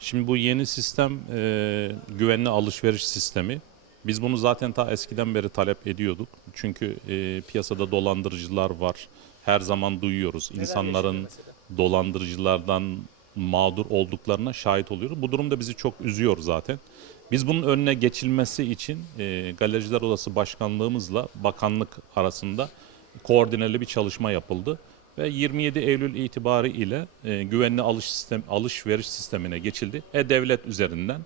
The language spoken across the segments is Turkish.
Şimdi bu yeni sistem e, güvenli alışveriş sistemi. Biz bunu zaten ta eskiden beri talep ediyorduk. Çünkü e, piyasada dolandırıcılar var. Her zaman duyuyoruz. İnsanların dolandırıcılardan mağdur olduklarına şahit oluyoruz. Bu durum da bizi çok üzüyor zaten. Biz bunun önüne geçilmesi için e, Galericiler Odası Başkanlığımızla bakanlık arasında koordineli bir çalışma yapıldı ve 27 Eylül itibarı ile e, güvenli alış sistem alışveriş sistemine geçildi. E-Devlet üzerinden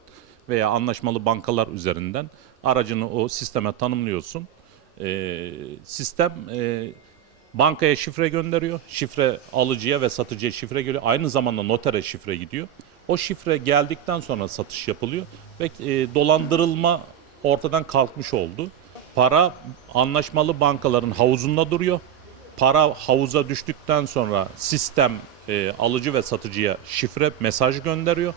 veya anlaşmalı bankalar üzerinden aracını o sisteme tanımlıyorsun. E, sistem e, bankaya şifre gönderiyor. Şifre alıcıya ve satıcıya şifre geliyor. Aynı zamanda notere şifre gidiyor. O şifre geldikten sonra satış yapılıyor ve e, dolandırılma ortadan kalkmış oldu. Para anlaşmalı bankaların havuzunda duruyor. Para havuza düştükten sonra sistem e, alıcı ve satıcıya şifre mesaj gönderiyor.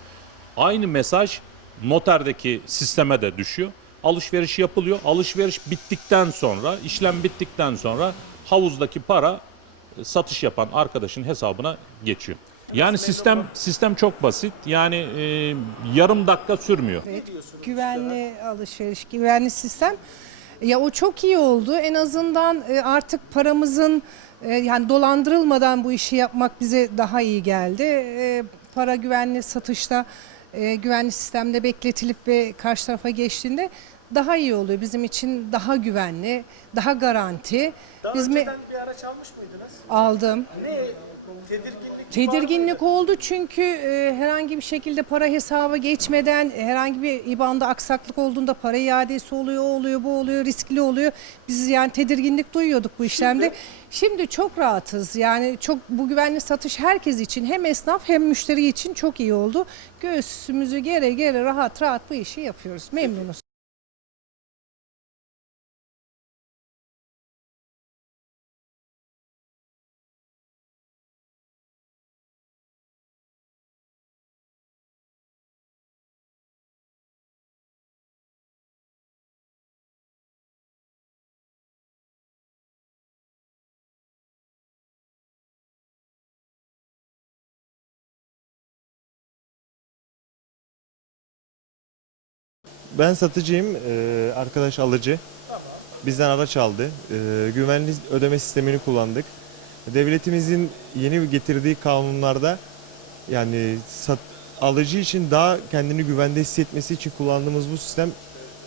Aynı mesaj noterdeki sisteme de düşüyor. Alışveriş yapılıyor. Alışveriş bittikten sonra, işlem bittikten sonra havuzdaki para e, satış yapan arkadaşın hesabına geçiyor. Yani sistem sistem çok basit. Yani e, yarım dakika sürmüyor. Evet, güvenli alışveriş, güvenli sistem. Ya o çok iyi oldu. En azından e, artık paramızın e, yani dolandırılmadan bu işi yapmak bize daha iyi geldi. E, Para güvenli satışta, güvenli sistemde bekletilip ve karşı tarafa geçtiğinde daha iyi oluyor. Bizim için daha güvenli, daha garanti. Daha Biz mi önceden bir araç almış mıydınız? aldım. Ne? Tedirginlik Tedirginlik oldu çünkü e, herhangi bir şekilde para hesaba geçmeden e, herhangi bir IBAN'da aksaklık olduğunda para iadesi oluyor, o oluyor, bu oluyor, riskli oluyor. Biz yani tedirginlik duyuyorduk bu işlemde. Şimdi çok rahatız. Yani çok bu güvenli satış herkes için hem esnaf hem müşteri için çok iyi oldu. Göğsümüzü gere gere rahat rahat bu işi yapıyoruz. Memnunuz. Ben satıcıyım, ee, arkadaş alıcı. Bizden araç aldı. Ee, güvenli ödeme sistemini kullandık. Devletimizin yeni getirdiği kanunlarda yani sat, alıcı için daha kendini güvende hissetmesi için kullandığımız bu sistem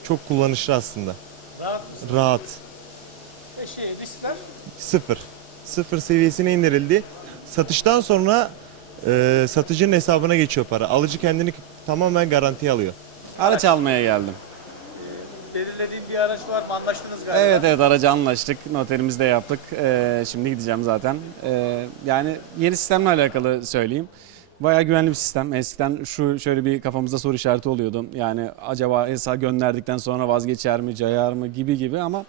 çok kullanışlı aslında. Rahat mısınız? Rahat. Ve şey, riskler Sıfır. Sıfır seviyesine indirildi. Satıştan sonra e, satıcının hesabına geçiyor para. Alıcı kendini tamamen garantiye alıyor. Araç almaya geldim. belirlediğim bir araç var mı? Anlaştınız galiba. Evet evet aracı anlaştık. Noterimizde yaptık. Ee, şimdi gideceğim zaten. Ee, yani yeni sistemle alakalı söyleyeyim. Bayağı güvenli bir sistem. Eskiden şu şöyle bir kafamızda soru işareti oluyordu. Yani acaba hesap gönderdikten sonra vazgeçer mi, cayar mı gibi gibi ama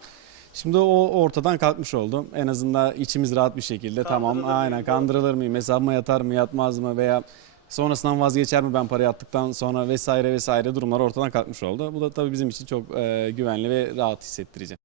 şimdi o ortadan kalkmış oldu. En azından içimiz rahat bir şekilde tamam Kandırılır aynen mıyım? kandırılır mıyım, hesabıma yatar mı, yatmaz mı veya sonrasından vazgeçer mi ben parayı attıktan sonra vesaire vesaire durumlar ortadan kalkmış oldu. Bu da tabii bizim için çok e, güvenli ve rahat hissettirici.